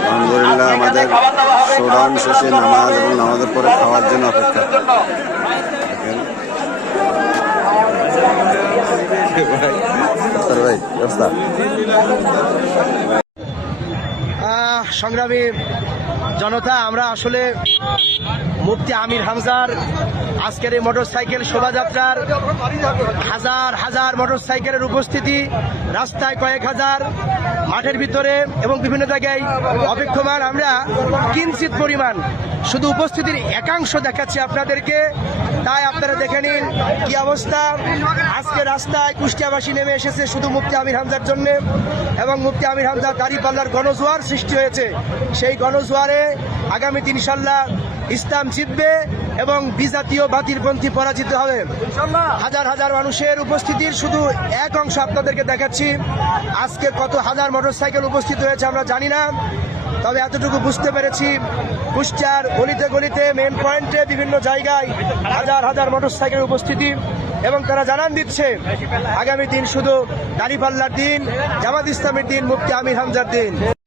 আলহামদুলিল্লাহ আমাদের শোডাউন শেষে নামাজ এবং নামাজের পরে খাওয়ার জন্য অপেক্ষা। আহ, সংগ্রামী জনতা আমরা আসলে মুফতি আমির হামজার আজকের এই মোটরসাইকেল শোভাযাত্রার হাজার হাজার মোটরসাইকেলের উপস্থিতি, রাস্তায় কয়েক হাজার মাঠের ভিতরে এবং বিভিন্ন জায়গায় অপেক্ষমান আমরা কিঞ্চিত পরিমাণ শুধু উপস্থিতির একাংশ দেখাচ্ছি আপনাদেরকে। তাই আপনারা দেখে নিন কি অবস্থা। আজকে রাস্তায় কুষ্টিয়াবাসী নেমে এসেছে শুধু মুফতি আমির হামজার জন্য এবং মুফতি আমির হামজা দাঁড়িপাল্লার গণজোয়ার সৃষ্টি হয়েছে। সেই গণজোয়ারে আগামী ইনশাল্লাহ ইসলাম জিতবে এবং বিজাতীয় বাতিলপন্থী পরাজিত হবে। হাজার হাজার মানুষের উপস্থিতির শুধু এক অংশ আপনাদেরকে দেখাচ্ছি। আজকে কত হাজার মোটরসাইকেল উপস্থিত হয়েছে আমরা জানি না তবে এতটুকু বুঝতে পেরেছি কুষ্টিয়ার গলিতে গলিতে মেন পয়েন্টে বিভিন্ন জায়গায় হাজার হাজার মোটরসাইকেল উপস্থিতি এবং তারা জানান দিচ্ছে আগামী দিন শুধু দাঁড়িপাল্লার দিন জামাত ইসলামের দিন মুক্তি আমির হামজার দিন।